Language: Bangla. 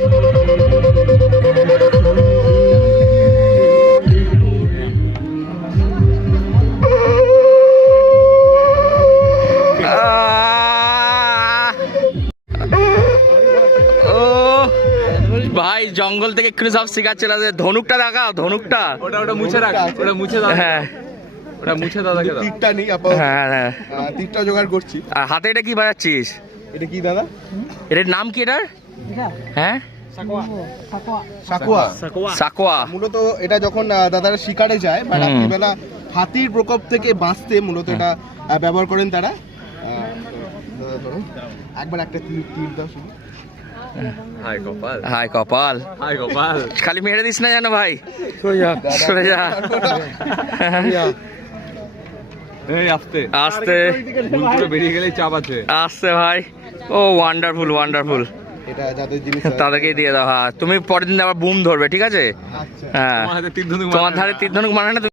ভাই জঙ্গল থেকে একটু সব শিকার চলে আসে। ধনুকটা দেখাও, ধনুকটা ওটা মুছে রাখ, ওটা মুছে দাও। হ্যাঁ ওটা মুছে দাও, দেখে দাও। তীরটা নেই আপাতত। হ্যাঁ হ্যাঁ, তীরটা জোগাড় করছি। আর হাতে এটা কি বাজাচ্ছিস? এটা কি দাদা? এটার নাম কি এটার? হ্যাঁ সাকুয়া। সাকোয়া। মূলত এটা যখন দাদারা শিকারে যায় বা রাত্রিবেলা হাতির প্রকোপ থেকে বাঁচতে মূলত এটা ব্যবহার করেন তারা। দাদা ধরুন, একবার একটা তীর দাও শুধু। হাই কপাল, হাই কপাল, হাই কপাল। খালি মেরে দিস না জানো ভাই, সরে যা। এই আস্তে আস্তে ভুল করে বেরিয়ে গেলেই চাপ আছে। আস্তে ভাই। ও ওয়ান্ডারফুল ওয়ান্ডারফুল। এটা যাদের জিনিস তাদেরকেই দিয়ে দাও। হ্যাঁ, তুমি পরের দিন আবার বুম ধরবে, ঠিক আছে? আচ্ছা। হ্যাঁ, তোমার হাতে তীর ধনুক তোমার ধারে তীর ধনুক মানে না।